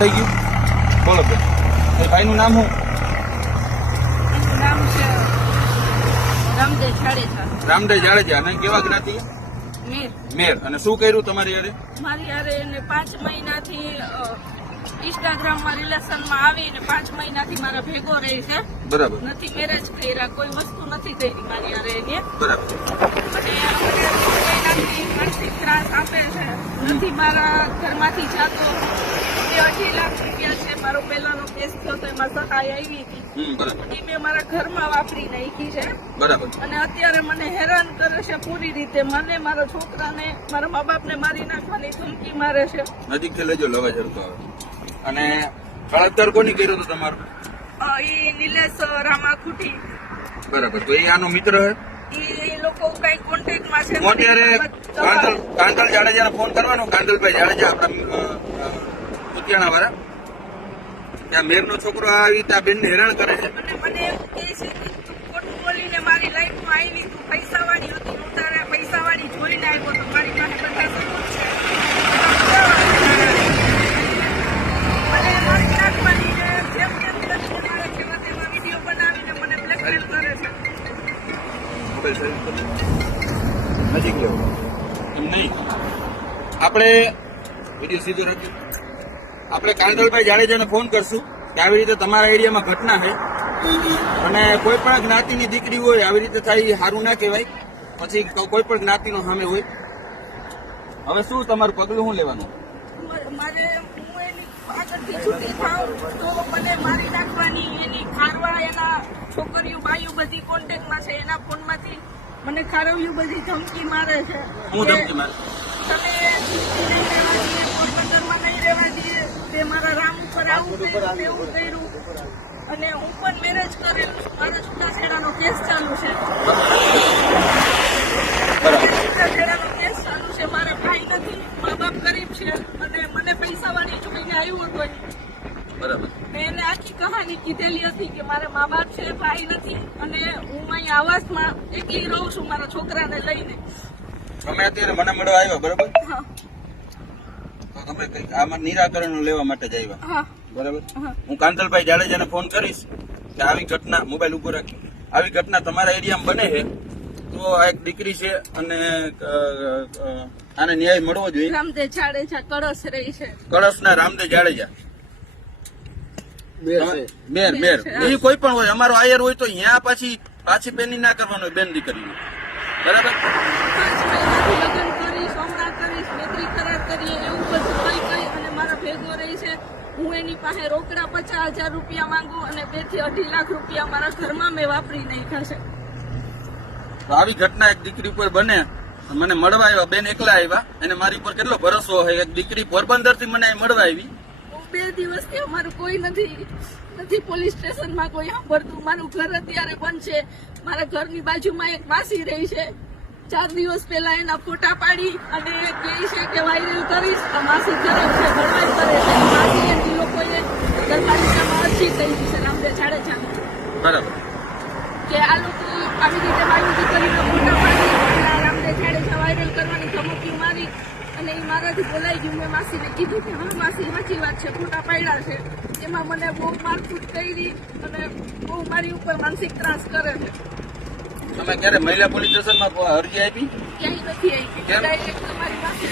થઈ ગયું બોલો બેન એ ભાઈનું નામ શું? નામ છે રામદેવ જાડેજા. રામદેવ જાડેજા. અને કેવા જ્ઞાતિ? મેર. મેર. અને શું કર્યું તમારી યારે? મારી યારે એને 5 મહિનાથી ઇન્સ્ટાગ્રામમાં રિલેશનમાં આવીને 5 મહિનાથી મારા ભેગો રહી છે. બરાબર. નથી મેરેજ કર્યા, કોઈ વસ્તુ નથી કરી મારી યારે એને. બરાબર. અને અમને 6 મહિનાથી માનસિક ત્રાસ આપે છે. નથી મારા ઘરમાંથી જાતો. 2.5 લાખ રૂપિયા છે. મારો પહેલાનો કેસ થયો તો એમાં સહાય આવી હતી. બરાબર. એ મેં મારા ઘરમાં વાપરી નાખી છે. બરાબર. અને અત્યારે મને હેરાન કરે છે પૂરી રીતે. મને, મારા છોકરાને, મારા મા બાપને મારી નાખવાની ધમકી મારે છે. નજીકથી લેજો લવે ઝડકો આવે. અને બળાત્કાર કોની કર્યો હતો તમારો? એ નિલેશ રામાખુટી. બરાબર. તો એ આનો મિત્ર હે? એ લોકો કઈ કોન્ટેક્ટમાં છે. હું અત્યારે કાંતલ જાડેજાને ફોન કરવાનો. કાંતલભાઈ જાડેજા આપણા કુતિયાણા વાળા. ત્યાં મેરનો છોકરો આવી રીતે આ બેનને હેરાન કરે છે. અને મને એવું કહે છે કે તું ખોટું બોલીને મારી લાઈફમાં આવી, તું પૈસાવાળી હતી, હું તારે પૈસાવાળી જોઈને આવ્યો તો મારી પાસે બધા સબૂત છે. મને મારી નાખવાની ને જેમ તેમ કરીને મારા જેવા તેવા વિડીયો બનાવીને મને બ્લેકમેલ કરે છે. નજીક લેવો એમ નહીં. આપણે વિડીયો સીધો રાખીએ. આપણે કાંતલભાઈ જાડેજાને ફોન કરશું કે આવી રીતે તમારા એરિયામાં ઘટના છે અને કોઈ પણ જ્ઞાતિની દીકરી હોય આવી રીતે થાય સારું ના કહેવાય. પછી કોઈ પણ જ્ઞાતિનો સામે હોય. હવે શું તમારું પગલું શું લેવાનું? મારે હું એની આગળથી છૂટી થાઉં તો મને મારી નાખવાની. એની ખારવા, એના છોકરીઓ બાયું બધી કોન્ટેક્ટમાં છે. એના ફોનમાંથી મને ખારવ્યું બધી ધમકી મારે છે. હું ધમકી મારે? તમે નહીં રહેવા દઈએ, પોરબંદરમાં નહીં રહેવા દઈએ. તે મારા રામ ઉપર આવું કર્યું, તેવું કર્યું. અને હું પણ મેરેજ કરેલું છું. મારા છૂટાછેડાનો કેસ ચાલુ છે. છૂટાછેડાનો કેસ ચાલુ છે. મારા ભાઈ નથી, મા બાપ ગરીબ છે. અને મને પૈસાવાળી જોઈને આવ્યો હતો. બરાબર. મેં એને આખી કહાની કીધેલી હતી કે મારા મા બાપ છે, ભાઈ નથી. અને હું અહીં આવાસમાં એકલી રહું છું મારા છોકરાને લઈને. તમે અત્યારે મને મળવા આવ્યા બરાબર? હા તો તમે કંઈક આમાં નિરાકરણ લેવા માટે જ આવ્યા હા બરાબર? હા. હું કાંતલભાઈ જાડેજાને ફોન કરીશ કે આવી ઘટના, મોબાઈલ ઉપર રાખી, આવી ઘટના તમારા એરિયામાં બને છે તો આ એક દીકરી છે અને આને ન્યાય મળવો જોઈએ. રામદેવ જાડેજા કળશ રહી છે. કળશના રામદેવ જાડેજા મેર મેર એ કોઈ પણ હોય, અમારો આયર હોય તો અહીંયા પાછી બેની ના કરવાનો હોય બેન દીકરી બરાબર. 5 મહિનાથી લગ્ન કરીશ, હમણાં કરીશ, નોકરી કરાર કરીએ એવું બધું કઈ અને મારા ભેગો રહી છે. હું એની પાસે રોકડા 50,000 રૂપિયા માંગુ અને 2 થી 2.5 લાખ રૂપિયા મારા ઘરમાં મેં વાપરી નાખ્યા છે. તો આવી ઘટના એક દીકરી ઉપર બને, મને મળવા આવ્યા, બેન એકલા આવ્યા, અને મારી ઉપર કેટલો ભરોસો હોય. એક દીકરી પોરબંદર થી મને મળવા આવી. 2 દિવસથી અમારું કોઈ નથી પોલીસ સ્ટેશનમાં કોઈ સાંભળતું. મારું ઘર અત્યારે બંધ છે. મારા ઘરની બાજુમાં એક માસી રહી છે. 4 દિવસ પહેલા એના ફોટા પાડી અને કહે છે કે વાયરલ કરીશ. આ માસી ખરાબ છે, બળવાઈ કરે છે. માસી એની લોકોએ નગરપાલિકામાં અરજી કરી છે રામદેવ જાડેજા બરાબર કે આ લોકો આવી રીતે બાયું દીકરીના ફોટા પાડી અને રામદેવ જાડેજા વાયરલ કરવાની ધમકી મારી. અને એ મારાથી બોલાઈ ગયું. મેં માસીને કીધું કે હા માસી સાચી વાત છે, ફોટા પાડ્યા છે. એમાં મને બહુ મારકૂટ કરી અને બહુ મારી ઉપર માનસિક ત્રાસ કરે છે. તમે ક્યારે મહિલા પોલીસ સ્ટેશનમાં અરજી આપી? ક્યાંય નથી આવી. કેમ? ડાયરેક્ટ તમારી પાસે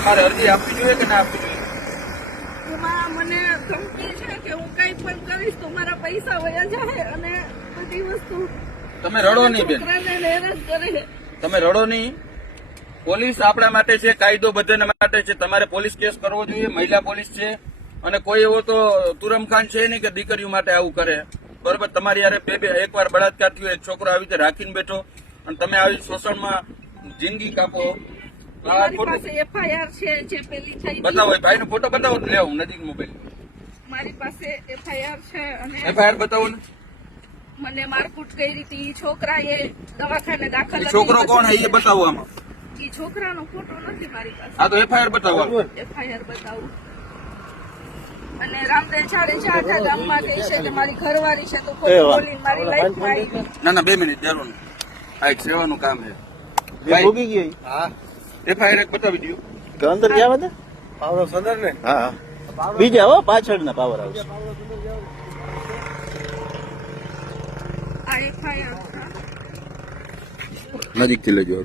તમારે અરજી આપવી જોઈએ કે ના આપવી જોઈએ? એમાં મને ધમકી છે કે હું કઈ પણ કરીશ તો મારા પૈસા વયા જાય અને બધી વસ્તુ. તમે રડો નહીં બેન, છોકરાને હેરાન કરે છે. તમે રડો નહીં. પોલીસ આપણા માટે છે, કાયદો બધાને માટે છે. તમારે પોલીસ કેસ કરવો જોઈએ. મહિલા પોલીસ છે અને કોઈ એવો તો તુરમખાન છે નહીં કે દીકરીઓ માટે આવું કરે બરોબર. તમારી યારે એકવાર બળાત્કાર થયો, એક છોકરો આવી રીતે રાખીને બેઠો અને તમે આવી શોષણમાં જિંદગી કાપો. મારી પાસે FIR છે જે પેલી થઈ. બતાવો, ભાઈ નો ફોટો બતાવો ને. લેવો નજીક મોબાઈલ. મારી પાસે FIR છે અને FIR બતાવો ને. મને મારકૂટ કરી હતી. છોકરાએ દવાખાને દાખલ. છોકરો કોણ હે એ બતાવો આમાં. એ છોકરાનો ફોટો નથી મારી પાસે. હા તો FIR બતાવો. FIR બતાવું. અને રામદેવ જાડેજા આખા ગામમાં કહે છે કે મારી ઘરવાળી છે તો ખોટું બોલીને મારી લાઈફમાં આવી. ના 2 મિનિટ જરૂર. આ એક સેવાનું કામ છે. ભોગી ગઈ. હા FIR એક બતાવી દો. કે અંદર ગયા બધા પાવરો સંદર ને. હા બીજા હો પાછળના પાવર હાઉસ. આ FIR નજીકથી લેજો.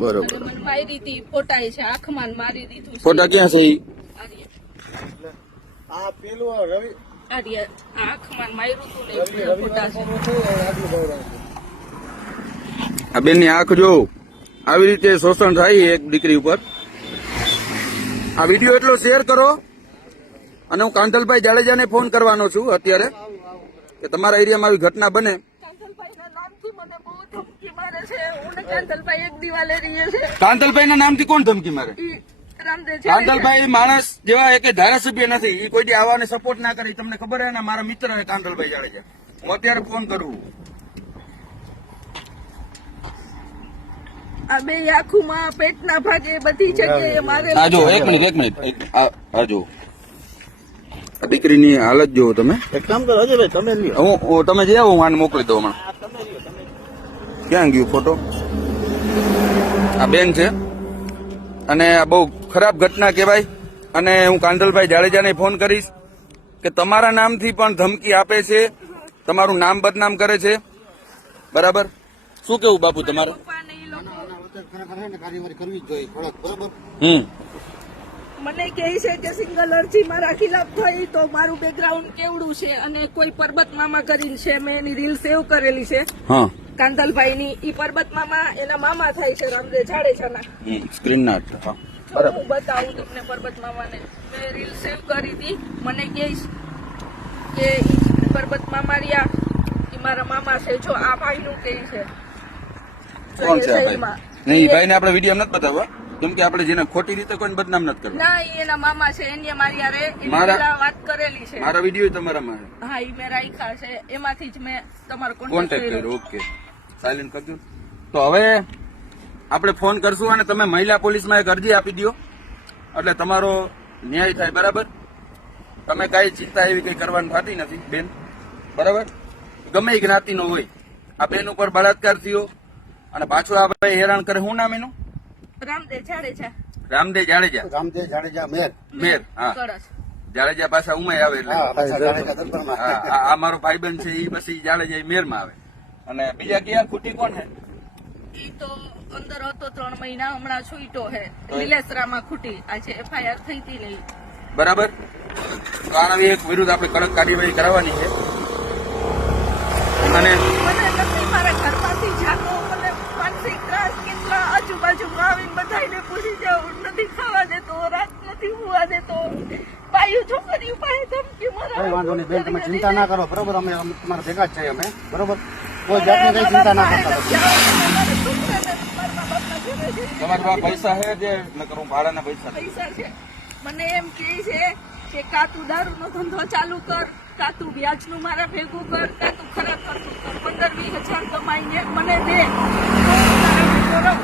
બરોબર. અને મને મારી હતી ફોટા છે આંખમાં મારી દીધું છે. ફોટા ક્યાં છે ઈ? આ પેલું રવિ આંખમાં માર્યું હતું ને એ ફોટા છે. આ બેનની આંખ જો આવી રીતે શોષણ થાય એક દીકરી ઉપર. આ વિડીયો એટલો શેર કરો અને હું કાંતલભાઈ જાડેજાને ફોન કરવાનો છું અત્યારે કે તમારા એરિયામાં આવી ઘટના બને. કાંતલભાઈના નામથી મને બહુ ધમકી મારે છે. હું ને કાંતલભાઈ એક દિવાલે રહીએ છે. કાંતલભાઈના નામથી કોણ ધમકી મારે? ઈ રામદેવ છે. કાંતલભાઈ માણસ જેવા એક ધારાસભ્ય નથી. એ કોઈ દી આવાને સપોર્ટ ના કરે. તમને ખબર હે ને, મારા મિત્ર હે કાંતલભાઈ જાડેજા. હું અત્યારે ફોન કરું. આ બે આંખોમાં પેટના ભાગે બધી જગ્યાએ મારે. આ જો એક મિનિટ આ જો આ દીકરીની હાલત જુઓ તમે. એક કામ કરો અજયભાઈ તમે લ્યો. હું તમે જે આવો હું આને મોકલી દઉં હમણાં. આ તમે લ્યો તમે. ક્યાં ગયું ફોટો? આ બેન છે અને આ બહુ ખરાબ ઘટના કહેવાય. અને હું કાંતલભાઈ જાડેજાને ફોન કરીશ કે તમારા નામથી પણ ધમકી આપે છે, તમારું નામ બદનામ કરે છે. બરાબર? શું કેવું બાપુ તમારે? પપ્પાને ઈ લોકો કાર્યવાહી કરવી જ જોઈએ કડક. બરાબર. મને કહે છે કે સિંગલ અરજી મારા ખિલાફ થઈ તો મારું બેકગ્રાઉન્ડ કેવડું છે અને કોઈ પરબત મામા કરીને છે. મેં એની રીલ સેવ કરેલી છે હા, કાંતલભાઈની. ઈ પરબત મામા એના મામા થાય છે રામદેવ જાડેજાના. સ્ક્રીન ના હા. હું બતાવું તમને પરબત મામાને. મેં રીલ સેવ કરી હતી. મને કહીશ કે ઈ પરબત મામા રહ્યા ઈ મારા મામા છે. જો આ ભાઈનું કહે છે. કોણ છે આ ભાઈ? નહીં, એ ભાઈને આપણે વિડીયો નથી બતાવવા કેમ કે આપણે જેને ખોટી રીતે કોઈ બદનામ નથી કરવા. ના, ઈ એના મામા છે. એને મારી હારે એની મારા- પહેલા વાત કરેલી છે. મારા વિડીયો તમારામાં છે. હા, ઈ મેં રાખ્યા છે. એમાંથી જ મેં તમારો કોન્ટેક્ટ કોન્ટેક્ટ કર્યો. કર્યો. ઓકે, સાયલેન્ટ કરજો. તો હવે આપણે ફોન કરશું અને તમે મહિલા પોલીસમાં એક અરજી આપી દો એટલે તમારો ન્યાય થાય. બરાબર? તમે કઈ ચિંતા એવી કઈ કરવાની થતી નથી બેન. બરાબર? ગમે એ જ્ઞાતિનો હોય, આ બેન ઉપર બળાત્કાર થયો અને પાછો આ ભાઈ હેરાન કરે. શું નામ એનું? રામદેવ જાડેજા. રામદેવ જાડેજા. રામદેવ જાડેજા મેર. મેર. હા, કળશ. જાડેજા પાછા ઉમાય આવે એટલે હા પાછા જાડેજા દરબારમાં. હા, આ મારો ભાઈબંધ છે. એ પછી જાડેજા મેરમાં આવે. અને બીજા કયા ખૂટી કોણ છે? ઈ તો અંદર હતો 3 મહિના. હમણાં છૂટો હે લીલેસરામાં ખૂટી. આજે FIR થઈ હતી નહીં. બરાબર? તો આના એક વિરુદ્ધ આપણે કડક કાર્યવાહી કરવાની છે. અને મને નથી મારા ઘરમાંથી જાતો. મને માનસિક ત્રાસ કેટલા આજુબાજુમાં આવીને બધાને પૂછી જાઉં. નથી ખાવા દેતો, રાત નથી હોવા દેતો. બાયું છોકરીઓ પાસે ધમકી કઈ મારા. વાંધો નહીં બેન, તમે ચિંતા ના કરો. બરોબર, અમે તમારા ભેગા જ છીએ અમે. બરોબર, કોઈ જાતની કઈ ચિંતા ના કરતા. તમારી પાસે પૈસા છે જે ન કરું ભાડાના પૈસા? પૈસા છે. મને એમ કહે છે કે કાં તું દારૂનો ધંધો ચાલુ કર, કાં તું વ્યાજનું મારા ભેગું કર, કાં તું ખરાબ કરતું કર. 15-20 હજાર કમાઈને મને દે તો હું તારા ભેગો રહું.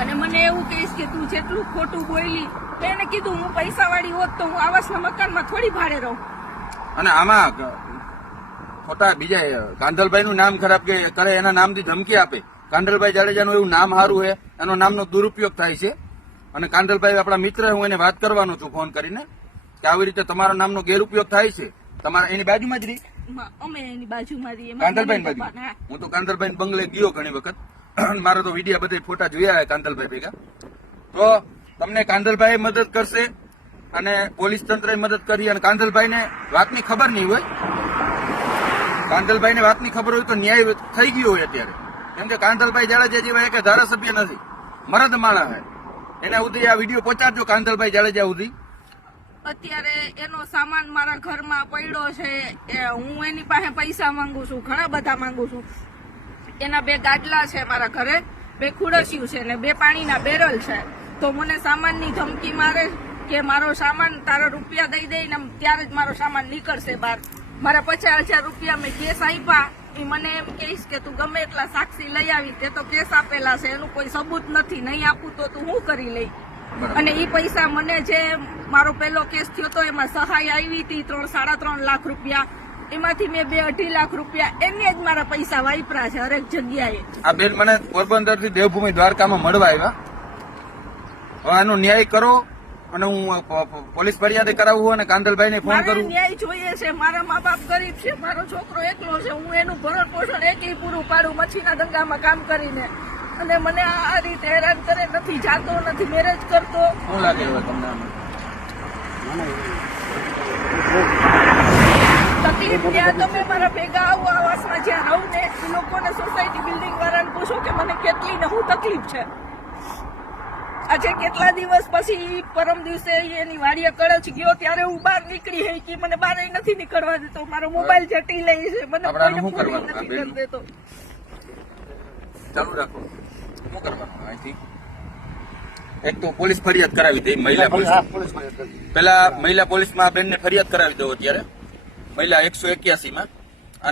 અને મને એવું કહીશ કે તું જેટલું ખોટું બોલી. મેં એને કીધું હું પૈસાવાળી હોત તો હું આવાસના મકાનમાં થોડી ભાડે રહું. અને આમાં ખોટા બીજા કાંધલભાઈ નું નામ ખરાબ કરે એના નામથી ધમકી આપે. કાંધલભાઈ જાડેજાનું એવું નામ સારું છે, એનો નામનો દુરુપયોગ થાય છે. અને કાંધલભાઈ આપણા મિત્ર, હું એને વાત કરવાનો છું ફોન કરીને કે આવી રીતે તમારા નામનો ગેરઉપયોગ થાય છે. તમારા એની બાજુમાં જ રહી અમે એની બાજુમાં રહીએ. કાંધલભાઈ બાજુ. હું તો કાંધલભાઈ બંગલે ગયો ઘણી વખત. મારા તો વિડીયા બધા ફોટા જોયા કાંધલભાઈ ભેગા. તો તમને કાંધલભાઈ મદદ કરશે અને પોલીસ તંત્રએ મદદ કરી. અને કાંધલભાઈને વાતની ખબર નહીં હોય, કાંધલભાઈને વાતની ખબર હોય તો ન્યાય થઈ ગયો હોય અત્યારે. કેમ કે કાંધલભાઈ જાડેજા જેવા એક ધારાસભ્ય નથી, મરદ માણસ છે. એના સુધી આ વિડીયો પહોંચાડજો કાંધલભાઈ જાડેજા સુધી. અત્યારે એનો સામાન મારા ઘરમાં પડ્યો છે. હું એની પાસે પૈસા માંગુ છું, ઘણા બધા માંગુ છું. એના 2 ગાડલા છે મારા ઘરે, 2 ખુરશીયું છે ને 2 પાણીના બેરલ છે. તો મને સામાનની ધમકી મારે કે મારો સામાન તારા રૂપિયા દઈ દઈને ત્યારે જ મારો સામાન નીકળશે બહાર. મારા 50,000 રૂપિયા મેં કેસ આપ્યા. એ મને એમ કહીશ કે તું ગમે એટલા સાક્ષી લઈ આવી, તે તો કેસ આપેલા છે, એનું કોઈ સબૂત નથી, નહીં આપું તો તું શું કરી લઈ. અને એ પૈસા મને જે મારો પહેલો કેસ થયો તો એમાં સહાય આવી હતી 3-3.5 લાખ રૂપિયા. એમાંથી મેં 2-2.5 લાખ રૂપિયા એને જ મારા પૈસા વાપર્યા છે હરેક જગ્યાએ. આ બેન મને પોરબંદર થી દેવભૂમિ દ્વારકામાં મળવા આવ્યા હવે આનો ન્યાય કરો અને હું પોલીસ ફરિયાદ કરાવું અને કાંદલભાઈને ફોન મારે કરું. ન્યાય જોઈએ છે. મારા મા બાપ ગરીબ છે, મારો છોકરો એકલો છે, હું એનું ભરણ પોષણ એકલી પૂરું પાડું મચ્છીના ધંધામાં કામ કરીને, અને મને આ રીતે હેરાન કરે, નથી જાતો, નથી મેરેજ કરતો. શું લાગે હવે તમને આમાં? તકલીફ ત્યાં તમે મારા ભેગા આવો આવાસમાં જ્યાં રહું ને એ લોકોને સોસાયટી બિલ્ડિંગ વાળાને પૂછો કે મને કેટલી ને શું તકલીફ છે. આજે કેટલા દિવસ પછી પરમ દિવસે એની વાડીએ કળચ ગયો ત્યારે હું બહાર નીકળી હઈ કે મને બહાર નથી નીકળવા દેતો, મારો મોબાઈલ જટી લે છે, મને આપણે આનું કોઈને શું ફોન કરવાનું? નથી કરી દેતો. ચાલુ રાખો. શું કરવાનું અહીંથી? એક તો પોલીસ ફરિયાદ કરાવી દે. મહિલા પોલીસ હા, પોલીસ ફરિયાદ કરી. પેલા મહિલા પોલીસમાં બેનને ફરિયાદ કરાવી દો અત્યારે, મહિલા 181 માં,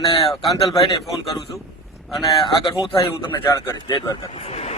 અને કાંતલભાઈને ફોન કરું છું, અને આગળ શું થાય હું તમને જાણ કરીશ. જય દ્વારકાધીશ.